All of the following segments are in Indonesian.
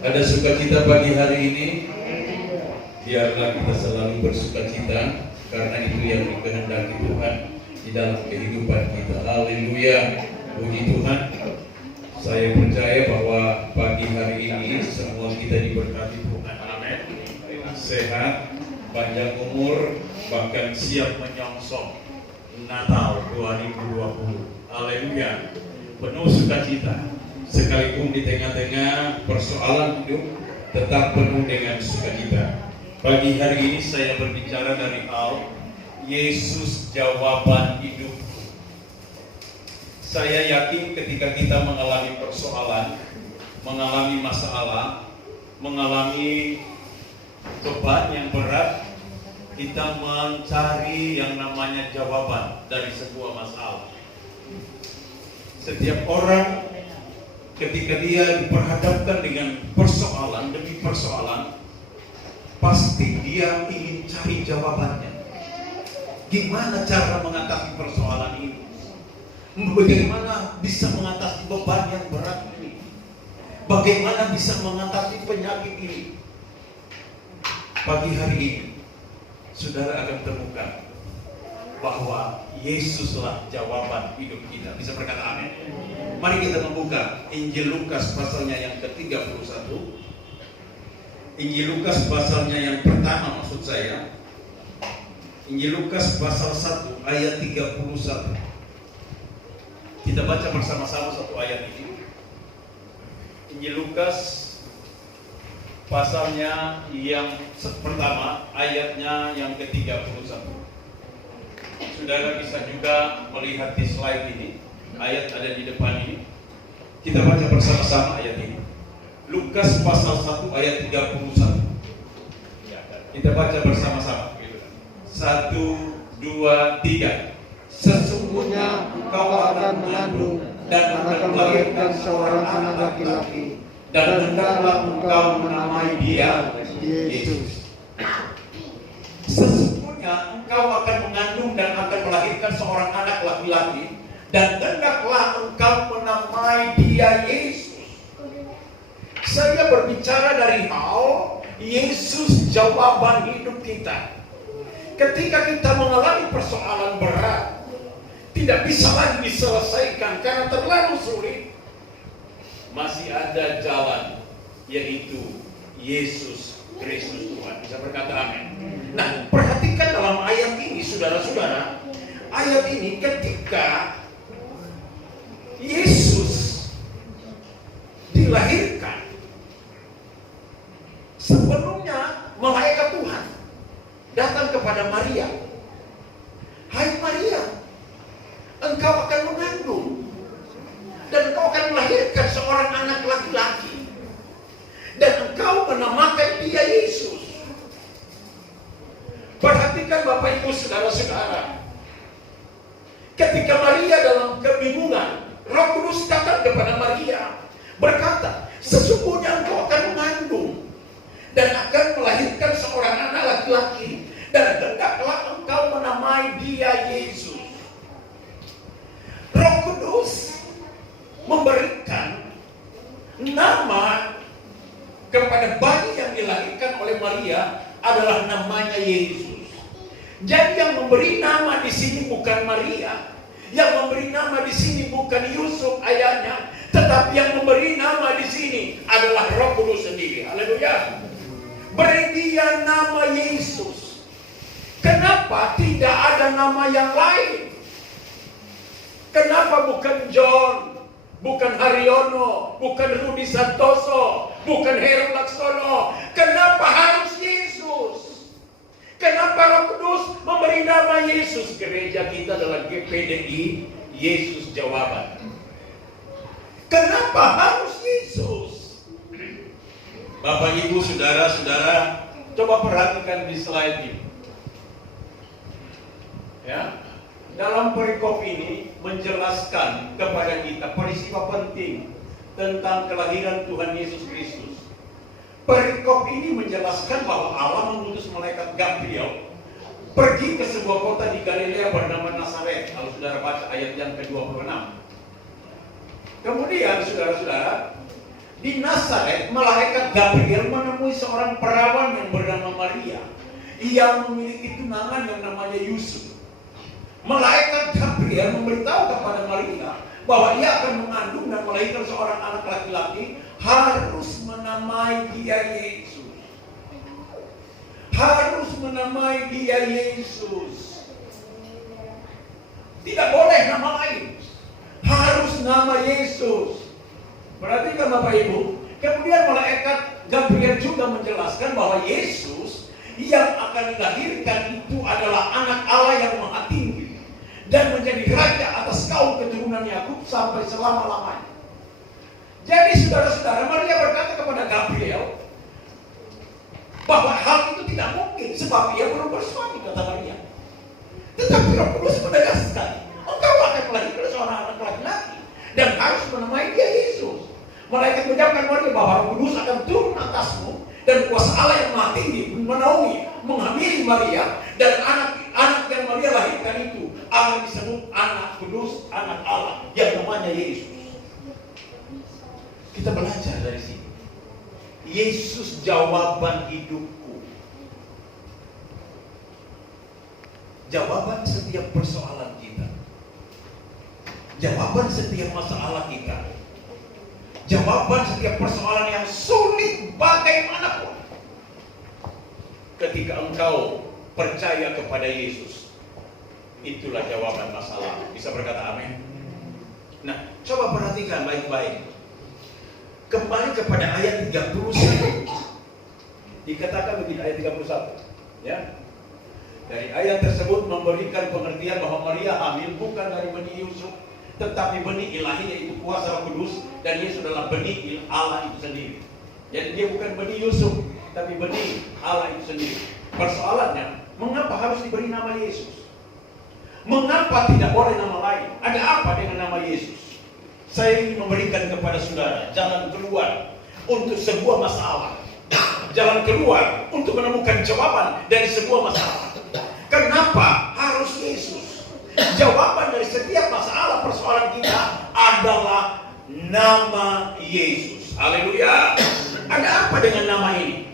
Ada sukacita pagi hari ini. Biarlah kita selalu bersukacita, karena itu yang dikehendaki Tuhan di dalam kehidupan kita. Haleluya, puji Tuhan. Saya percaya bahwa pagi hari ini semua kita diberkati Tuhan. Amin. Sehat, panjang umur, bahkan siap menyongsong Natal 2020. Haleluya. Penuh sukacita, sekalipun di tengah-tengah persoalan hidup tetap penuh dengan sukacita. Pagi hari ini saya berbicara dari hal Yesus jawaban hidupku. Saya yakin ketika kita mengalami persoalan, mengalami masalah, mengalami beban yang berat, kita mencari yang namanya jawaban dari sebuah masalah. Setiap orang ketika dia diperhadapkan dengan persoalan demi persoalan, pasti dia ingin cari jawabannya. Gimana cara mengatasi persoalan ini? Bagaimana bisa mengatasi beban yang berat ini? Bagaimana bisa mengatasi penyakit ini? Pagi hari ini saudara akan temukan bahwa Yesuslah jawaban hidup kita. Bisa berkata amin? Mari kita membuka Injil Lukas pasalnya yang ke-31. Injil Lukas pasalnya yang pertama, maksud saya Injil Lukas pasal 1 ayat 31. Kita baca bersama-sama satu ayat ini. Injil Lukas pasalnya yang pertama, ayatnya yang ke-31. Saudara bisa juga melihat di slide ini, ayat ada di depan ini. Kita baca bersama-sama ayat ini. Lukas pasal 1 ayat 31. Kita baca bersama-sama. 1, 2, 3. Sesungguhnya engkau akan mengandung dan akan melahirkan seorang anak laki-laki, dan hendaklah engkau menamai dia Yesus. Sesungguhnya engkau akan mengandung dan akan melahirkan seorang anak laki-laki, dan hendaklah engkau menamai dia Yesus. Saya berbicara dari hal Yesus jawaban hidup kita. Ketika kita mengalami persoalan berat, tidak bisa lagi diselesaikan karena terlalu sulit, masih ada jalan, yaitu Yesus Kristus Tuhan. Bisa berkata amin. Nah, perhatikan dalam ayat ini, saudara-saudara. Ayat ini ketika Yesus dilahirkan, sebelumnya malaikat Tuhan datang kepada Maria. Hai Maria, engkau akan mengandung dan engkau akan melahirkan seorang anak laki-laki, dan engkau menamakan dia Yesus. Perhatikan Bapak Ibu saudara-saudara, ketika Maria dalam kebingungan, Roh Kudus datang kepada Maria berkata, sesungguhnya engkau akan mengandung dan akan melahirkan seorang anak laki-laki, dan hendaklah engkau menamai dia Yesus. Roh Kudus memberikan nama kepada bayi yang dilahirkan oleh Maria adalah namanya Yesus. Jadi yang memberi nama di sini bukan Maria, yang memberi nama di sini bukan Yusuf ayahnya, tetapi yang memberi nama di sini adalah Roh Kudus sendiri. Haleluya. Beri dia nama Yesus. Kenapa tidak ada nama yang lain? Kenapa bukan John, bukan Haryono, bukan Rudi Santoso, bukan Heru Laksono? Kenapa harus Yesus? Kenapa Roh Kudus memberi nama Yesus? Gereja kita adalah GPDI, Yesus jawaban. Kenapa harus Yesus? Bapak Ibu saudara-saudara, coba perhatikan di slide ini. Ya, dalam perikop ini menjelaskan kepada kita peristiwa penting tentang kelahiran Tuhan Yesus Kristus. Perikop ini menjelaskan bahwa Allah mengutus malaikat Gabriel pergi ke sebuah kota di Galilea bernama Nazaret. Kalau saudara baca ayat yang ke-26. Kemudian saudara-saudara, Di Nazaret, malaikat Gabriel menemui seorang perawan yang bernama Maria yang memiliki tunangan yang namanya Yusuf. Malaikat Gabriel memberitahu kepada Maria bahwa ia akan mengandung dan melahirkan seorang anak laki-laki, harus menamai dia Yesus. Harus menamai dia Yesus. Tidak boleh nama lain. Harus nama Yesus. Perhatikan Bapak Ibu. Kemudian malaikat Gabriel juga menjelaskan bahwa Yesus yang akan dilahirkan itu adalah anak Allah yang maha tinggi dan menjadi raja atas kaum keturunan Yakub sampai selama-lamanya. Jadi saudara-saudara, Maria berkata kepada Gabriel bahwa hal itu tidak mungkin sebab ia belum bersuami, kata Maria. Tetapi Roh Kudus menegaskan, engkau akan melahirkan seorang anak laki-laki dan harus menamai dia Yesus. Malaikat menjawabkan Maria bahwa Roh Kudus akan turun atasmu dan kuasa Allah yang maha tinggi menaungi, menghamili Maria, dan anak yang Maria lahirkan itu akan disebut anak kudus, anak Allah yang namanya Yesus. Kita belajar dari sini. Yesus jawaban hidupku. Jawaban setiap persoalan kita. Jawaban setiap masalah kita. Jawaban setiap persoalan yang sulit bagaimanapun. Ketika engkau percaya kepada Yesus, itulah jawaban masalah. Bisa berkata amin? Nah, coba perhatikan baik-baik. Kembali kepada ayat 31. Dikatakan begini, ayat 31. Ya. Dari ayat tersebut memberikan pengertian bahwa Maria hamil bukan dari benih Yusuf, tetapi benih ilahi, yaitu kuasa Roh Kudus, dan Yesus adalah benih Allah itu sendiri. Jadi dia bukan benih Yusuf, tapi benih Allah itu sendiri. Persoalannya, mengapa harus diberi nama Yesus? Mengapa tidak boleh nama lain? Ada apa dengan nama Yesus? Saya ingin memberikan kepada saudara jalan keluar untuk sebuah masalah. Jalan keluar untuk menemukan jawaban dari sebuah masalah. Kenapa harus Yesus? Jawaban dari setiap masalah persoalan kita adalah nama Yesus. Haleluya. Ada apa dengan nama ini?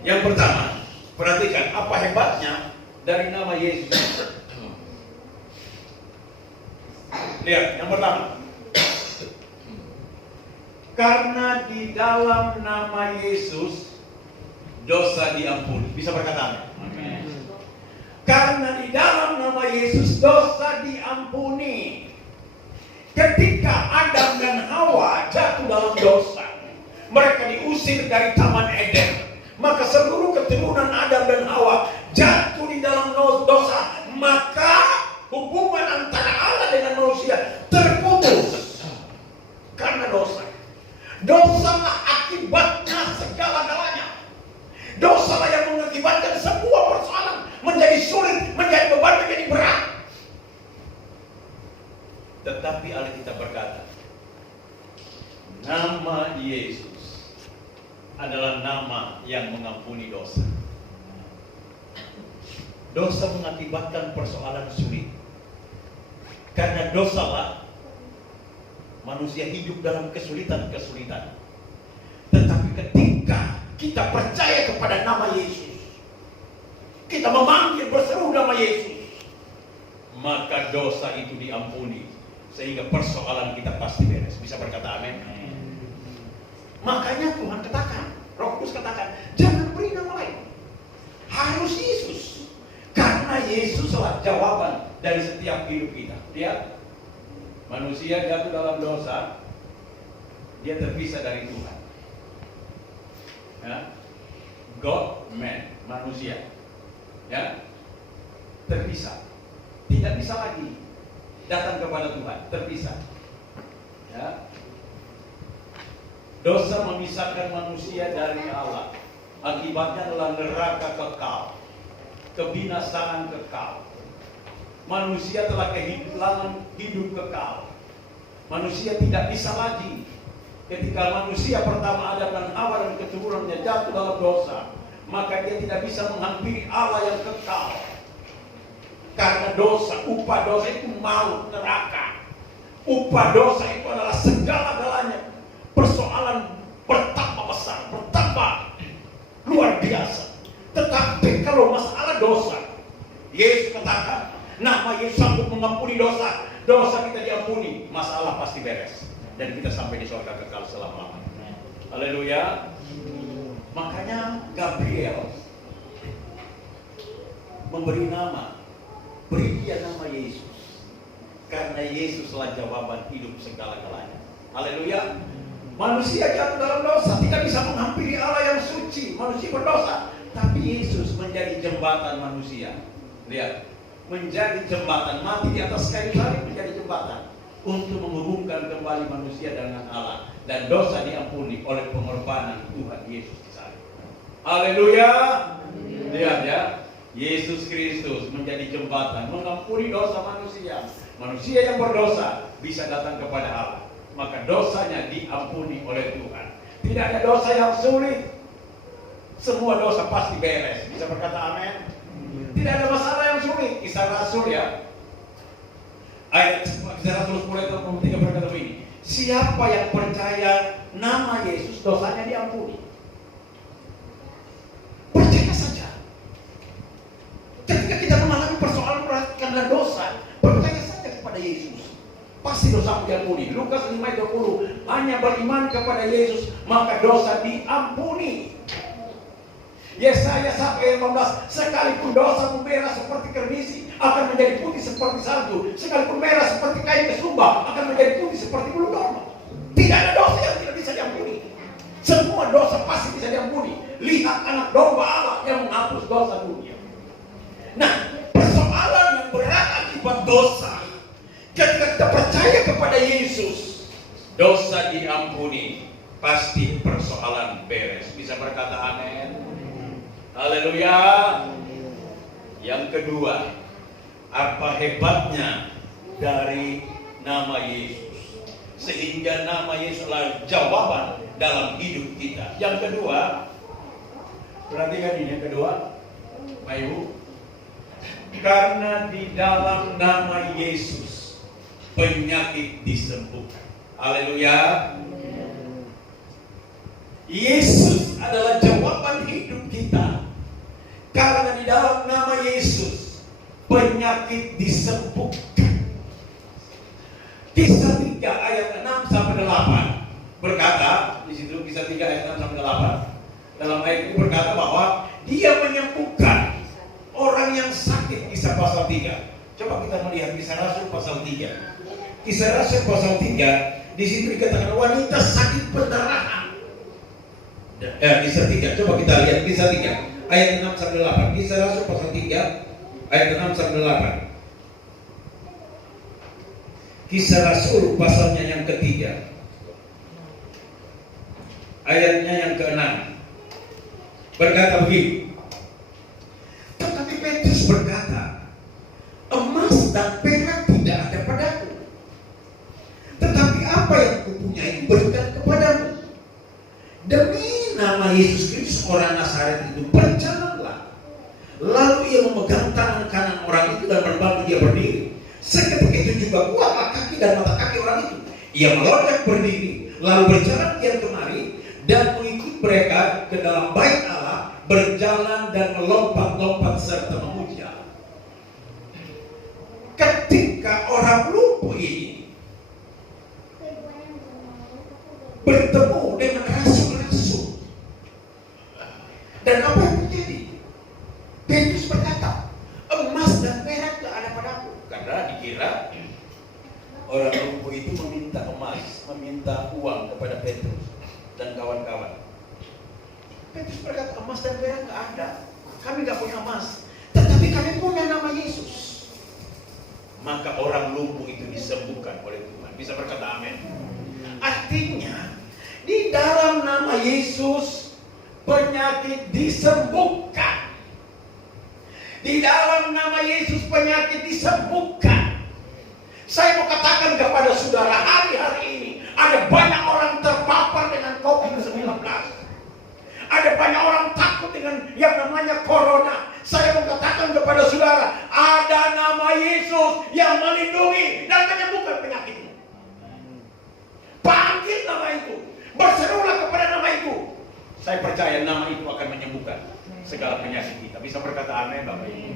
Yang pertama, perhatikan apa hebatnya dari nama Yesus. Lihat, yang pertama. Karena di dalam nama Yesus dosa diampuni. Bisa berkata amin? Karena di dalam nama Yesus dosa diampuni. Ketika Adam dan Hawa jatuh dalam dosa, mereka diusir dari Taman Eden, maka seluruh keturunan Adam dan Hawa jatuh di dalam dosa. Maka hubungan antara Allah dengan manusia terputus karena dosa. Dosalah akibatnya segala-galanya. Dosalah yang mengakibatkan sebuah persoalan menjadi sulit, menjadi beban, menjadi berat. Tetapi Alkitab berkata, nama Yesus adalah nama yang mengampuni dosa. Dosa mengakibatkan persoalan sulit. Karena dosalah manusia hidup dalam kesulitan-kesulitan. Tetapi ketika kita percaya kepada nama Yesus, kita memanggil berseru nama Yesus, maka dosa itu diampuni, sehingga persoalan kita pasti beres. Bisa berkata amin? Makanya Tuhan katakan, Roh Kudus katakan, jangan beri nama lain, harus Yesus. Karena Yesuslah jawaban dari setiap hidup kita. Lihat, manusia jatuh dalam dosa, dia terpisah dari Tuhan. Ya. God, man, manusia, ya, terpisah, tidak bisa lagi datang kepada Tuhan, terpisah. Ya. Dosa memisahkan manusia dari Allah. Akibatnya adalah neraka kekal, kebinasaan kekal. Manusia telah kehilangan hidup kekal. Manusia tidak bisa lagi. Ketika manusia pertama Adam dan Hawa dan keturunannya jatuh dalam dosa, maka dia tidak bisa menghampiri Allah yang kekal. Karena dosa, upah dosa itu maut, neraka. Upah dosa itu adalah segala-galanya persoalan Nama Yesus sanggup mengampuni dosa. Dosa kita diampuni, masalah pasti beres. Dan kita sampai di surga kekal selama-lamanya. Haleluya. Makanya Gabriel memberi nama, beri dia nama Yesus. Karena Yesuslah jawaban hidup segala-galanya. Haleluya. Manusia jatuh dalam dosa, tidak bisa menghampiri Allah yang suci. Manusia berdosa, tapi Yesus menjadi jembatan manusia. Lihat, menjadi jembatan, mati di atas kayu salib menjadi jembatan untuk menghubungkan kembali manusia dengan Allah, dan dosa diampuni oleh pengorbanan Tuhan Yesus di salib. Haleluya. Lihat ya, Yesus Kristus menjadi jembatan mengampuni dosa manusia. Manusia yang berdosa bisa datang kepada Allah, maka dosanya diampuni oleh Tuhan. Tidak ada dosa yang sulit. Semua dosa pasti beres. Bisa berkata amin? Tidak ada masalah yang sulit. Kisah Rasul ya, ayat Kisah Rasul 10 ayat 23 berkata begini, siapa yang percaya nama Yesus, dosanya diampuni. Percaya saja. Ketika kita mengalami persoalan karena dosa, percaya saja kepada Yesus, pasti dosa diampuni. Lukas 5 ayat 20, hanya beriman kepada Yesus maka dosa diampuni. Yesaya 1 ayat 15, sekalipun dosa merah seperti kerdisi akan menjadi putih seperti salju, sekalipun merah seperti kain kesumba akan menjadi putih seperti bulu domba. Tidak ada dosa yang tidak bisa diampuni. Semua dosa pasti bisa diampuni. Lihat anak domba Allah yang menghapus dosa dunia. Nah, persoalan yang berat akibat dosa, ketika kita percaya kepada Yesus, dosa diampuni, pasti persoalan beres. Bisa berkata amin? Haleluya. Yang kedua, apa hebatnya dari nama Yesus, sehingga nama Yesus adalah jawaban dalam hidup kita. Yang kedua, perhatikan ini yang kedua, Ibu, karena di dalam nama Yesus penyakit disembuhkan. Haleluya. Yesus adalah jawaban hidup kita. Karena di dalam nama Yesus penyakit disembuhkan. Kisah 3 ayat 6 sampai 8 berkata, di situ Kisah 3 ayat 6 sampai 8. Dalam ayat itu berkata bahwa dia menyembuhkan orang yang sakit. Kisah pasal 3. Coba kita melihat Kisah Rasul pasal 3. Kisah Rasul pasal 3, di situ dikatakan wanita sakit pendarahan. Kisah 3, coba kita lihat Kisah 3 ayat 6 sampai 8. Kisah Rasul pasal 3 ayat 6 sampai 8. Kisah Rasul pasalnya yang ketiga, ayatnya yang ke-6 berkata begini. Tetapi Petrus berkata, emas dan perak tidak ada padaku, tetapi apa yang kupunyai berikan kepadamu. Demi nama Yesus Kristus orang Nazaret itu, berjalanlah. Lalu ia memegang tangan kanan orang itu dan membantu dia berdiri. Seketika itu juga kuatlah kaki dan mata kaki orang itu. Ia melonjak berdiri, lalu berjalan kian kemari dan mengikut mereka ke dalam bait Allah, berjalan dan melompat-lompat serta memuji Allah. Ketika orang lumpuh ini bertemu dengan rasul-rasul, dan apa yang terjadi? Petrus berkata, emas dan perak tidak ada padaku. Karena dikira orang lumpuh itu meminta emas, meminta uang kepada Petrus dan kawan-kawan. Petrus berkata, emas dan perak tidak ada. Kami tidak punya emas, tetapi kami punya nama Yesus. Maka orang lumpuh itu disembuhkan oleh Tuhan. Bisa berkata amin? Artinya, di dalam nama Yesus penyakit disembuhkan. Di dalam nama Yesus penyakit disembuhkan. Saya mau katakan kepada saudara, hari-hari ini ada banyak orang terpapar dengan COVID-19. Ada banyak orang takut dengan yang namanya corona. Saya mau katakan kepada saudara, ada nama Yesus yang melindungi dan menyembuhkan penyakitmu. Panggil nama itu, berserulah kepada nama itu. Saya percaya nama itu akan menyembuhkan segala penyakit kita. Bisa berkata amin, Bapak Ibu?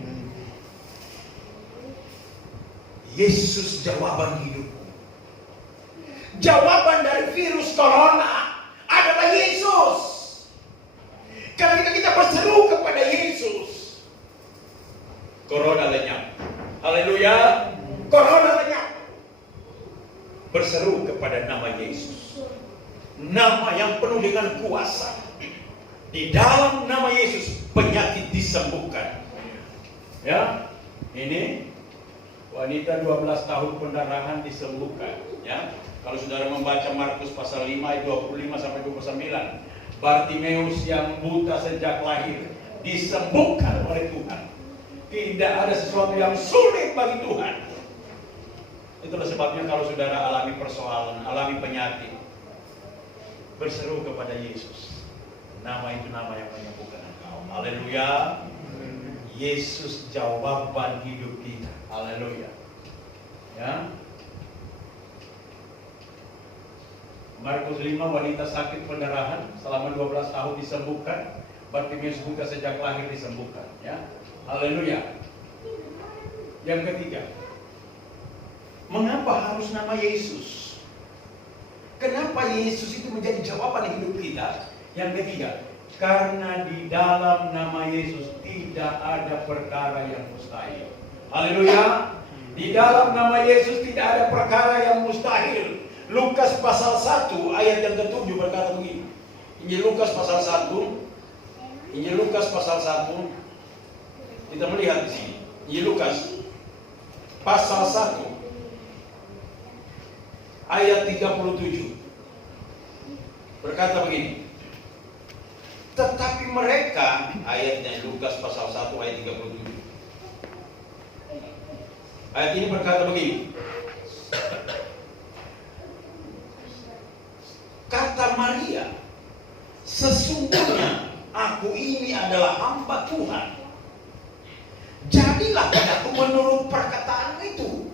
Yesus jawaban hidupmu. Jawaban dari virus corona adalah Yesus. Ketika kita berseru kepada Yesus, corona lenyap. Haleluya. Corona lenyap. Berseru kepada nama Yesus, nama yang penuh dengan kuasa. Di dalam nama Yesus penyakit disembuhkan. Ya, ini wanita 12 tahun pendarahan disembuhkan. Ya, kalau saudara membaca Markus pasal 5 ayat 25 sampai 29, Bartimeus yang buta sejak lahir disembuhkan oleh Tuhan. Tidak ada sesuatu yang sulit bagi Tuhan. Itulah sebabnya kalau saudara alami persoalan, alami penyakit, berseru kepada Yesus. Nama itu nama yang menyembuhkan engkau. Haleluya. Yesus jawaban hidup kita. Haleluya. Ya. Markus 5, wanita sakit pendarahan selama 12 tahun disembuhkan. Bartimeus buta sejak lahir disembuhkan. Ya. Haleluya. Yang ketiga, mengapa harus nama Yesus? Kenapa Yesus itu menjadi jawaban hidup kita? Yang ketiga, karena di dalam nama Yesus tidak ada perkara yang mustahil. Haleluya. Di dalam nama Yesus tidak ada perkara yang mustahil. Lukas pasal 1 ayat yang ke-7 berkata begini. Injil Lukas pasal 1. Injil Lukas pasal 1. Kita melihat di sini. Injil Lukas pasal 1 ayat 37 berkata begini. Tetapi mereka, ayatnya Lukas pasal 1 ayat 37. Ayat ini berkata begini. Kata Maria, sesungguhnya aku ini adalah hamba Tuhan. Jadilah padaku menurut perkataan itu.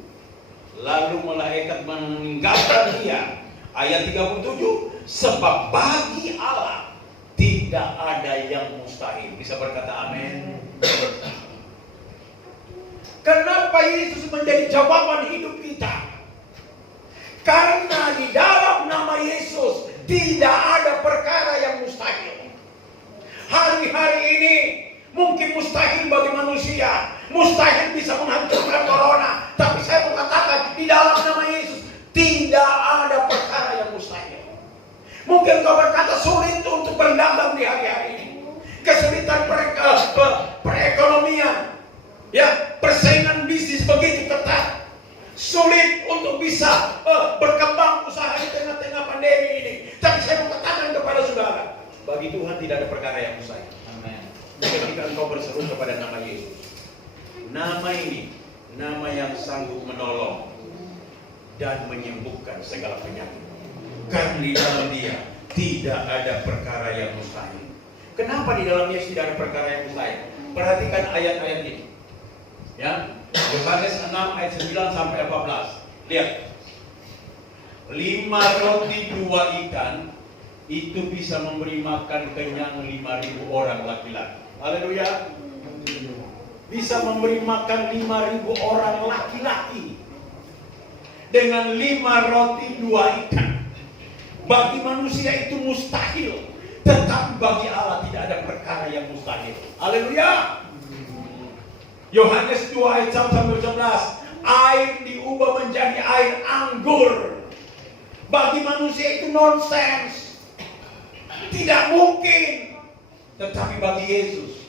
Lalu malaikat meninggalkan dia. Ayat 37, sebab bagi Allah tidak ada yang mustahil. Bisa berkata amin. Kenapa Yesus menjadi jawaban hidup kita? Karena di dalam nama Yesus tidak ada perkara yang mustahil. Hari-hari ini mungkin mustahil bagi manusia, mustahil bisa menghancurkan corona. Tapi saya mengatakan di dalam nama Yesus tidak ada perkara yang mustahil. Mungkin kau berkata sulit untuk berdagang di hari-hari ini, kesulitan perekonomian, ya, persaingan bisnis begitu ketat, sulit untuk bisa berkembang usaha di tengah-tengah pandemi ini. Tapi saya mengatakan kepada saudara, bagi Tuhan tidak ada perkara yang mustahil. Amin. Ketika engkau berseru kepada nama Yesus, nama ini nama yang sanggup menolong dan menyembuhkan segala penyakit. Karena di dalam dia tidak ada perkara yang mustahil. Kenapa di dalam Yesus tidak ada perkara yang mustahil? Perhatikan ayat-ayat ini. Ya, Yohanes 6 ayat 9 sampai 14. Lihat. 5 roti 2 ikan itu bisa memberi makan kenyang 5.000 orang laki-laki. Haleluya. Bisa memberi makan 5.000 orang laki-laki dengan 5 roti 2 ikan. Bagi manusia itu mustahil, tetapi bagi Allah tidak ada perkara yang mustahil. Haleluya. Yohanes 2 ayat 1 sampai 11. Air diubah menjadi air anggur. Bagi manusia itu nonsens, tidak mungkin. Tetapi bagi Yesus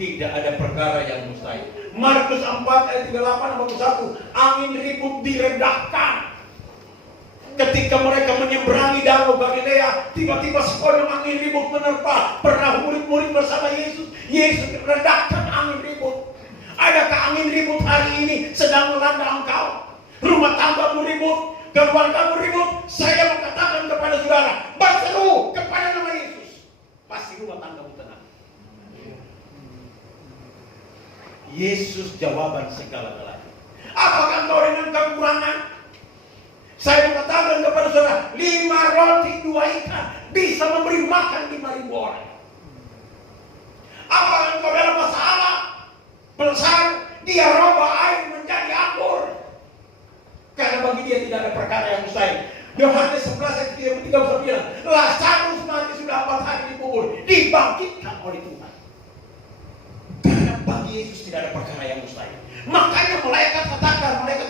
tidak ada perkara yang mustahil. Markus 4 ayat 38 sampai 1. Angin ribut diredahkan. Ketika mereka menyeberangi danau Galilea, tiba-tiba sekonyong angin ribut menerpa perahu murid-murid bersama Yesus. Yesus meredahkan angin ribut. Adakah angin ribut hari ini sedang melanda engkau? Rumah tanggamu ribut, keluargamu ribut. Saya mengatakan kepada saudara, berseru kepada nama Yesus, pasti rumah tanggamu tenang. Yesus jawaban segala-galanya. Apakah engkau dengan kekurangan? Saya mengatakan kepada saudara, 5 roti 2 ikan bisa memberi makan 5.000 orang. Apakah engkau dalam masalah? Besar, dia rubah air menjadi anggur. Karena bagi dia tidak ada perkara yang mustahil. Yohanes 11 ayat 33 bilang, Lazarus mati sudah 4 hari dikubur, dibangkitkan oleh Tuhan. Karena bagi Yesus tidak ada perkara yang mustahil. Makanya malaikat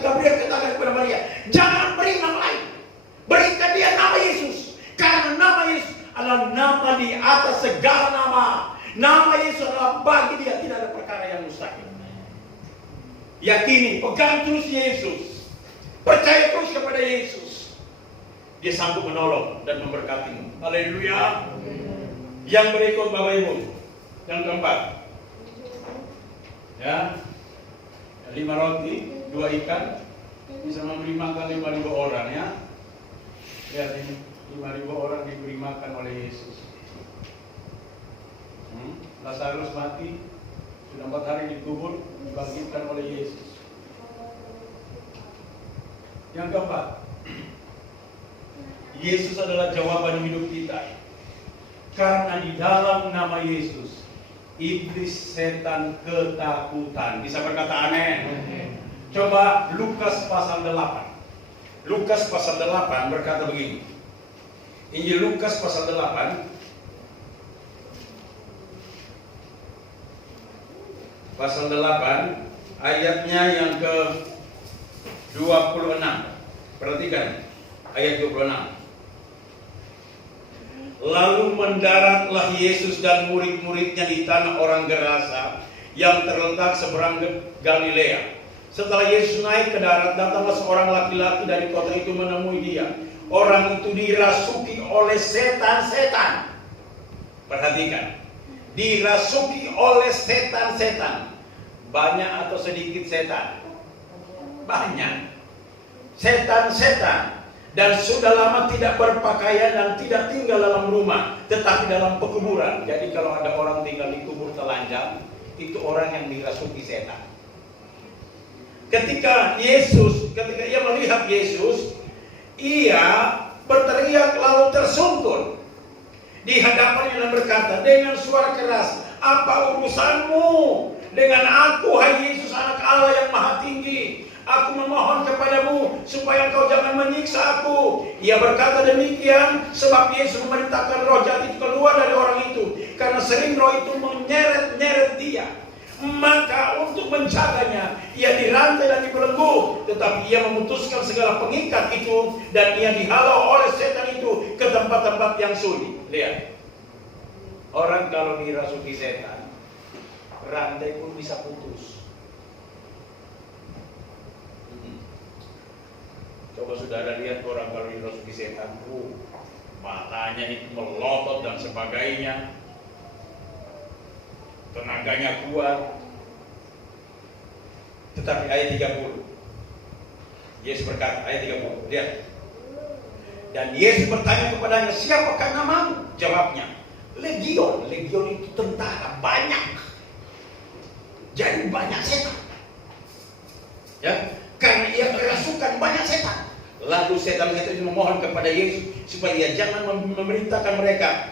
Gabriel katakan kepada Maria, jangan beri nama lain, berikan dia nama Yesus. Karena nama Yesus adalah nama di atas segala nama. Nama Yesus adalah bagi dia tidak ada perkara yang mustahil. Yakini, pegang terus Yesus, percaya terus kepada Yesus. Dia sanggup menolong dan memberkatimu. Haleluya. Yang berikut Bapak Ibu, yang keempat, ya, 5 roti, 2 ikan, bisa memberi makan 5.000 orang, ya. Lihat ini, 5.000 orang diberi makan oleh Yesus. Lazarus mati, sudah 4 hari dikubur, dibangkitkan oleh Yesus. Yang keempat, Yesus adalah jawaban hidup kita. Karena di dalam nama Yesus, iblis setan ketakutan. Bisa berkata amin. Coba Lukas pasal 8. Lukas pasal 8 berkata begini. Injil Lukas pasal 8. Pasal 8 ayatnya yang ke 26. Perhatikan ayat 26. Lalu mendaratlah Yesus dan murid-muridnya di tanah orang Gerasa yang terletak seberang Galilea. Setelah Yesus naik ke darat, datanglah seorang laki-laki dari kota itu menemui dia. Orang itu dirasuki oleh setan-setan. Perhatikan, dirasuki oleh setan-setan. Banyak atau sedikit setan? Banyak. Setan-setan. Dan sudah lama tidak berpakaian dan tidak tinggal dalam rumah, tetapi dalam pekuburan. Jadi kalau ada orang tinggal di kubur telanjang, itu orang yang dirasuki setan. Ketika ia melihat Yesus, ia berteriak lalu tersungkur di hadapannya dan berkata dengan suara keras, apa urusanmu dengan aku, hai Yesus anak Allah yang maha tinggi? Aku memohon kepadamu supaya engkau jangan menyiksa aku. Ia berkata demikian sebab Yesus memerintahkan roh jahat itu keluar dari orang itu, karena sering roh itu menyeret-nyeret dia. Maka untuk menjaganya, ia dirantai dan dibelenggu. Tetapi ia memutuskan segala pengikat itu, dan ia dihalau oleh setan itu ke tempat-tempat yang sunyi. Lihat, orang kalau dirasuki setan, rantai pun bisa putus. Coba saudara lihat orang kalau dirasuki setan, matanya itu melotot dan sebagainya, tenaganya kuat. Tetapi ayat 30, Yesus berkata, ayat 30, lihat. Dan Yesus bertanya kepadanya, siapakah namamu? Jawabnya, Legion. Legion itu tentara, banyak. Jadi banyak setan. Ya, karena ia kerasukan banyak setan. Lalu setan itu memohon kepada Yesus supaya ia jangan memerintahkan mereka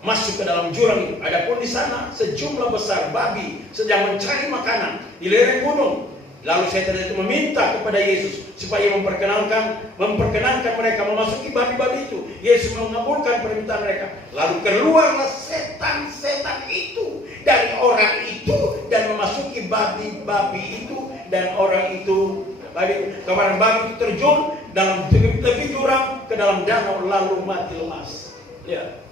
masuk ke dalam jurang itu. Adapun di sana sejumlah besar babi sedang mencari makanan di lereng gunung. Lalu setan itu meminta kepada Yesus supaya memperkenankan mereka memasuki babi-babi itu. Yesus mengabulkan permintaan mereka. Lalu keluarlah setan-setan itu dari orang itu dan memasuki babi-babi itu, dan orang itu kawanan babi itu terjun dalam tepi jurang ke dalam danau lalu mati lemas. Ya.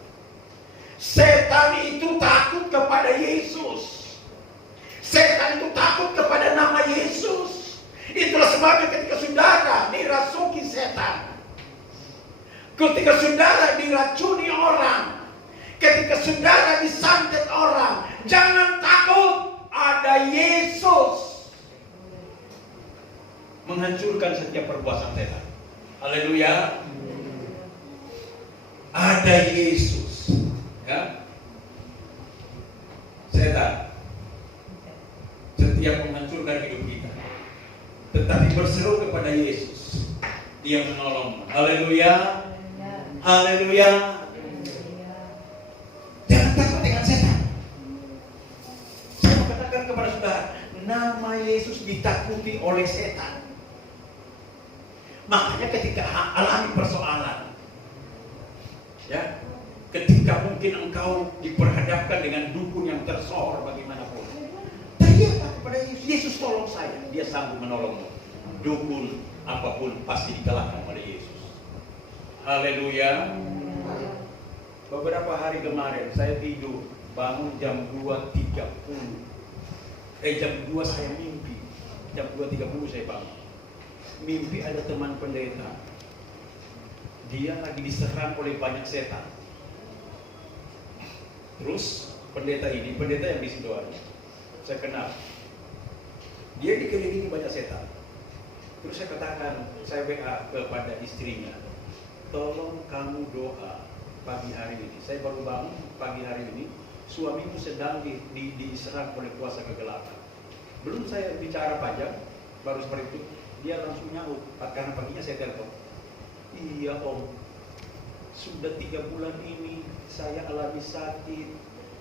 Setan itu takut kepada Yesus. Setan itu takut kepada nama Yesus. Itulah sebabnya ketika saudara dirasuki setan, ketika saudara diracuni orang, ketika saudara disantet orang, jangan takut, ada Yesus menghancurkan setiap perbuatan setan. Haleluya. Ada Yesus. Ya. Setan setiap menghancurkan hidup kita, tetapi berseru kepada Yesus, Dia menolong. Haleluya. Haleluya. Jangan takut dengan setan. Saya mau katakan kepada saudara, nama Yesus ditakuti oleh setan. Makanya ketika alami persoalan, ya, ketika mungkin engkau diperhadapkan dengan dukun yang tersohor bagaimanapun, teriaklah kepada Yesus, Yesus tolong saya, dia sanggup menolongmu. Dukun apapun pasti dikalahkan oleh Yesus. Haleluya. Beberapa hari kemarin saya tidur, bangun jam 2.30. Jam 2 saya mimpi. Jam 2.30 saya bangun. Mimpi ada teman pendeta. Dia lagi diserang oleh banyak setan. Terus pendeta ini, pendeta yang di Sidoarjo, saya kenal. Dia dikelilingi banyak setan. Terus saya katakan, saya WA kepada istrinya, tolong kamu doa pagi hari ini. Saya baru bangun pagi hari ini, suamiku sedang diserang oleh kuasa kegelapan. Belum saya bicara panjang, baru seperti itu, dia langsung nyaut, karena paginya saya telepon. Iya om, sudah 3 bulan ini saya alami sakit,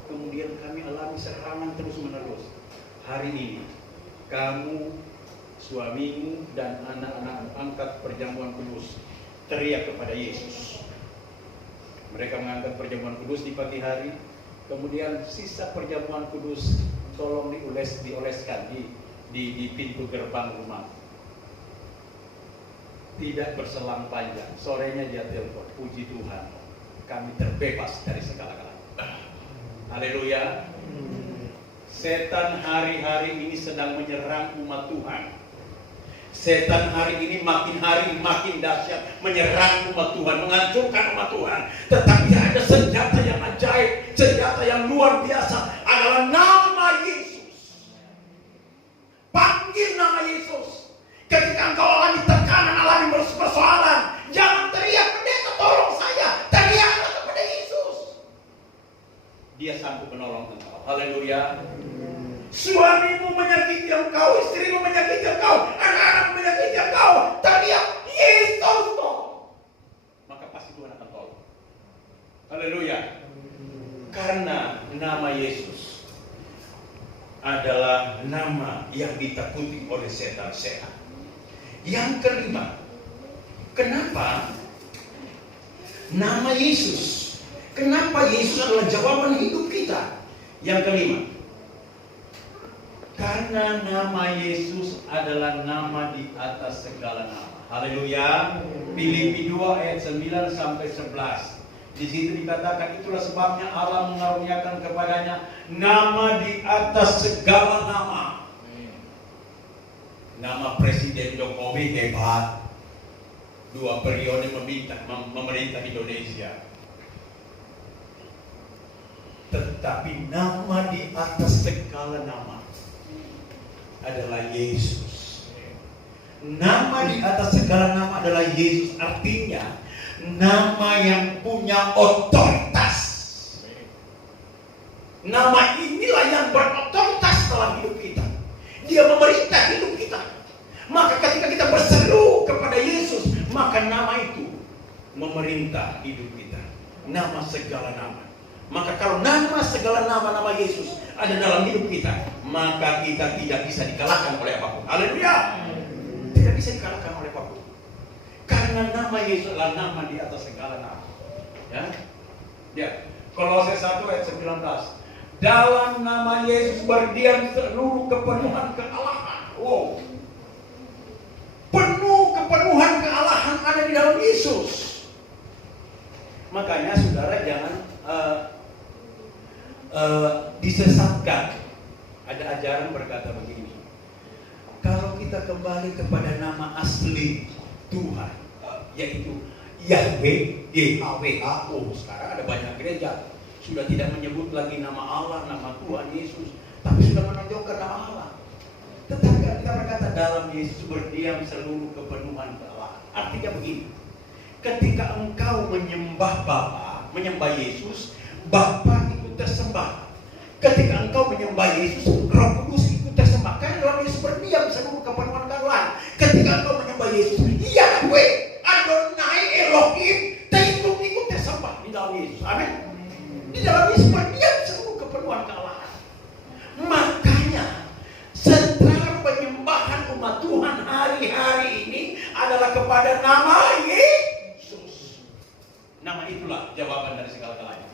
kemudian kami alami serangan terus menerus. Hari ini, kamu, suamimu, dan anak-anak angkat perjamuan kudus teriak kepada Yesus. Mereka mengangkat perjamuan kudus di pagi hari, kemudian sisa perjamuan kudus tolong dioleskan di pintu gerbang rumah. Tidak berselang panjang, sorenya dia telepon, puji Tuhan, kami terbebas dari segala-galanya. Haleluya. Setan hari-hari ini sedang menyerang umat Tuhan. Setan hari ini makin hari makin dahsyat, menyerang umat Tuhan, menghancurkan umat Tuhan. Tetapi ada senjata yang ajaib, senjata yang luar biasa, adalah nama Yesus. Panggil nama Yesus. Ketika engkau alami tekanan, alami persoalan, jangan teriak, pendeta tolong saya. Teriaklah kepada Yesus. Dia sanggup menolong engkau. Haleluya. Suamimu menyakiti engkau, istrimu menyakiti engkau, anak-anak menyakiti engkau, teriak Yesus tolong. Maka pasti Tuhan akan tolong. Haleluya. Karena nama Yesus adalah nama yang ditakuti oleh setan-setan. Yang kelima, kenapa nama Yesus? Kenapa Yesus adalah jawaban hidup kita? Yang kelima, karena nama Yesus adalah nama di atas segala nama. Haleluya. Filipi 2 ayat 9 sampai 11. Di situ dikatakan, itulah sebabnya Allah mengaruniakan kepadanya nama di atas segala nama. Nama Presiden Jokowi hebat, 2 periode memerintah Indonesia. Tetapi nama di atas segala nama adalah Yesus. Nama di atas segala nama adalah Yesus, artinya nama yang punya otoritas. Nama inilah yang berotoritas dalam hidup kita. Dia memerintah hidup kita. Maka ketika kita berseru kepada Yesus, maka nama itu memerintah hidup kita. Nama segala nama. Maka kalau nama segala nama Yesus ada dalam hidup kita, maka kita tidak bisa dikalahkan oleh apapun. Haleluya. Tidak bisa dikalahkan oleh apapun. Karena nama Yesus adalah nama di atas segala nama. Ya. Ya. Kolose 1 ayat 19. Dalam nama Yesus berdiam seluruh kepenuhan kealahan. Wow. Penuh kepenuhan kealahan ada di dalam Yesus. Makanya saudara jangan disesatkan. Ada ajaran berkata begini, kalau kita kembali kepada nama asli Tuhan, yaitu Yahweh, YHWH. Sekarang ada banyak gereja sudah tidak menyebut lagi nama Allah, nama Tuhan Yesus, tapi sudah menonjolkan nama Allah. Tetapi kita berkata dalam Yesus berdiam seluruh kepenuhan Allah. Artinya begini, ketika engkau menyembah Bapa, menyembah Yesus, Bapa ikut tersembah. Ketika engkau menyembah Yesus, Roh Kudus ikut tersembah. Karena dalam Yesus berdiam seluruh kepenuhan Allah. Ketika engkau menyembah Yesus, Yahweh, Adonai, Elohim, ikut tersembah di dalam Yesus. Amin. Di dalam Yesus berdiam seluruh kepenuhan kealahan. Makanya setelah penyembahan umat Tuhan hari-hari ini adalah kepada segala-galanya.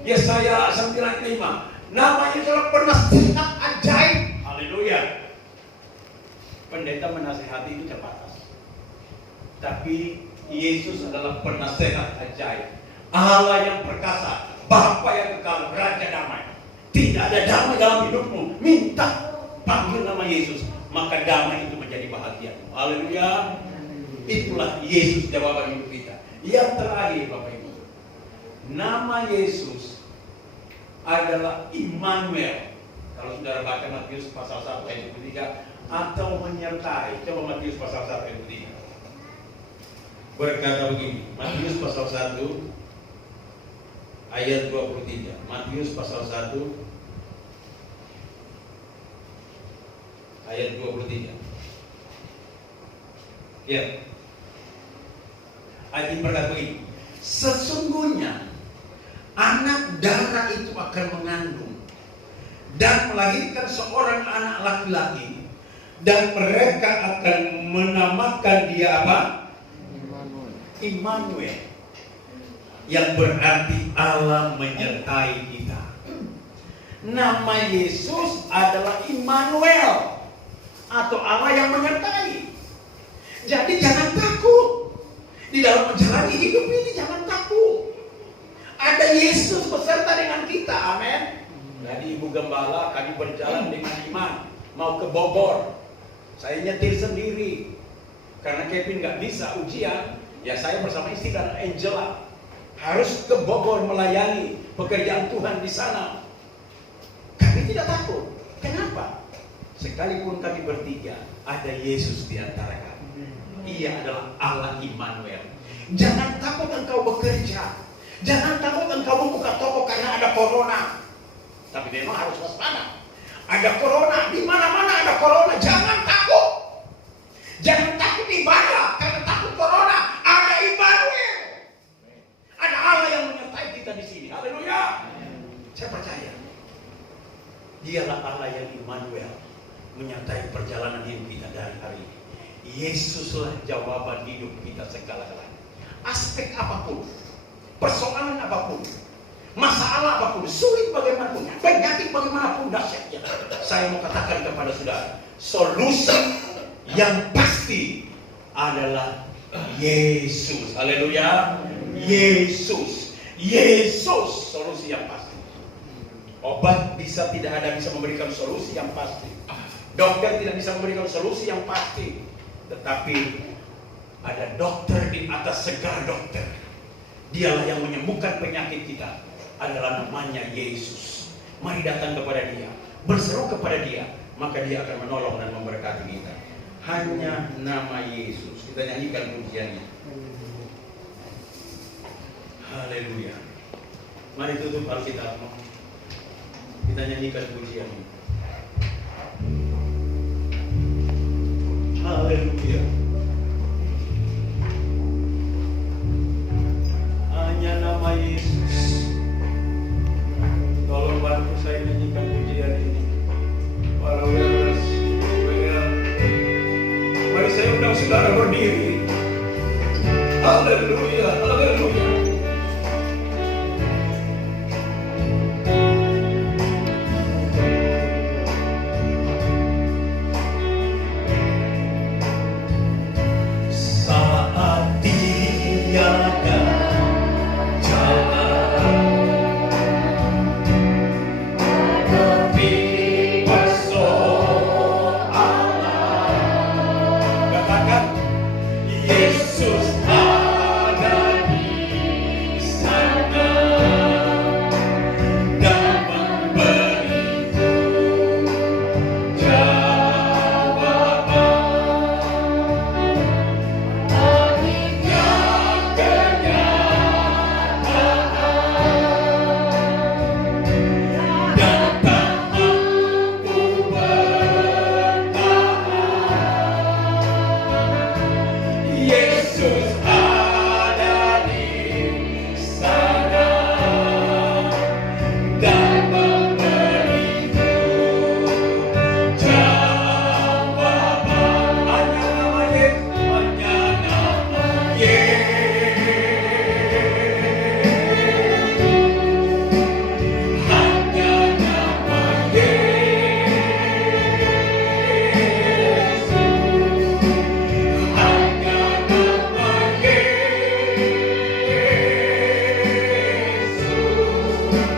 Yesaya 9:5, namanya adalah penasihat ajaib. Haleluya. Pendeta menasihati itu terbatas, tapi Yesus adalah penasihat ajaib, Allah yang perkasa, Bapa yang kekal, Raja damai. Tidak ada damai dalam hidupmu, minta, panggil nama Yesus, maka damai itu menjadi bahagiamu. Haleluya. Itulah Yesus jawaban hidup kita. Yang terakhir Bapak Ibu, nama Yesus adalah Immanuel. Kalau saudara baca Matius pasal 1 ayat 23, atau menyertai. Coba Matius pasal 1 ayat 23. Berkata begini, Matius pasal 1 ayat 23. Matius pasal 1 ayat 23. Ya. Ayat ini berkata begini, sesungguhnya anak darah itu akan mengandung dan melahirkan seorang anak laki-laki, dan mereka akan menamakan dia apa? Immanuel, yang berarti Allah menyertai kita. Nama Yesus adalah Immanuel, atau Allah yang menyertai. Jadi jangan takut di dalam menjalani hidup ini, jangan takut. Ada Yesus beserta dengan kita, amin. Jadi Ibu Gembala, kami berjalan dengan iman mau ke Bogor. Saya nyetir sendiri karena Kevin nggak bisa ujian. Ya saya bersama istri dan Angela harus ke Bogor melayani pekerjaan Tuhan di sana. Kami tidak takut. Kenapa? Sekalipun kami bertiga, ada Yesus di antara kami. Ia adalah Allah Immanuel. Jangan takut engkau bekerja. Jangan takut engkau membuka toko karena ada corona. Tapi memang harus waspada. Ada corona, di mana-mana ada corona. Jangan takut. Jangan takut ibadah karena takut corona. Ada Immanuel. Ada Allah yang menyertai kita di sini. Haleluya. Saya percaya. Dialah Allah yang Immanuel, menyertai perjalanan hidup kita dari hari ini. Yesuslah jawaban hidup kita segala-galanya. Aspek apapun, persoalan apapun, masalah apapun, sulit bagaimanapun, penyakit bagaimanapun dahsyatnya, saya mau katakan kepada saudara, solusi yang pasti adalah Yesus. Haleluya. Yesus. Yesus solusi yang pasti. Obat bisa tidak ada bisa memberikan solusi yang pasti. Dokter tidak bisa memberikan solusi yang pasti. Tetapi ada dokter di atas segala dokter. Dialah yang menyembuhkan penyakit kita. Adalah namanya Yesus. Mari datang kepada Dia, berseru kepada Dia, maka Dia akan menolong dan memberkati kita. Hanya nama Yesus. Kita nyanyikan pujiannya. Haleluya. Mari tutup Alkitabmu. Kita nyanyikan pujiannya. Haleluya. Hanya nama Yesus. Tolong bantu saya nyanyikan pujian ini. Para welas, mari saya undang saudara berdiri. Haleluya, haleluya. Yesus ada Tuhan.